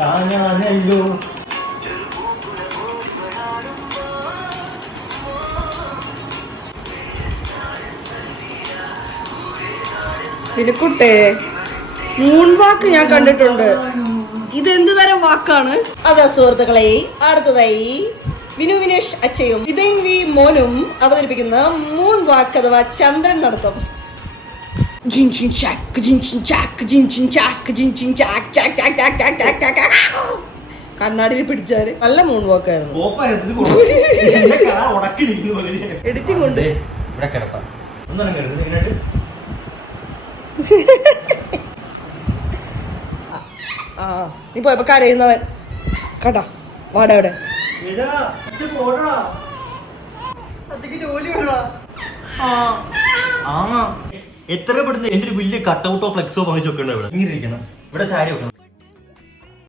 കാണാനല്ലോ. കുട്ടേ moon വാക്ക് ഞാൻ കണ്ടിട്ടുണ്ട്. ഇതെന്ത് തരം വാക്കാണ്? അതാ സുഹൃത്തുക്കളെ, അടുത്തതായി വിനു വിനേഷ് അച്ചയും ഇതേൻ വി മോനും അവതരിപ്പിക്കുന്ന മൂൺ വാക്ക് അഥവാ ചന്ദ്രൻ നടത്തും. കണ്ണാടിയിൽ പിടിച്ചാല് നല്ല മൂൺ വാക്കായിരുന്നു. എഡിറ്റിംഗ് കൊണ്ട് ആ നീ പോയപ്പോ കരയുന്നവൻ കേട്ടാ. വാടാ അവിടെ എത്ര പെടുന്ന എന്റെ ഒരു വലിയ കട്ടൗട്ടോ ഫ്ലെക്സോ വാങ്ങിച്ചു വെക്കണ്ട. ഇവിടെ ഇങ്ങനെ ഇരിക്കണം, ഇവിടെ ചാരി വെക്കണം.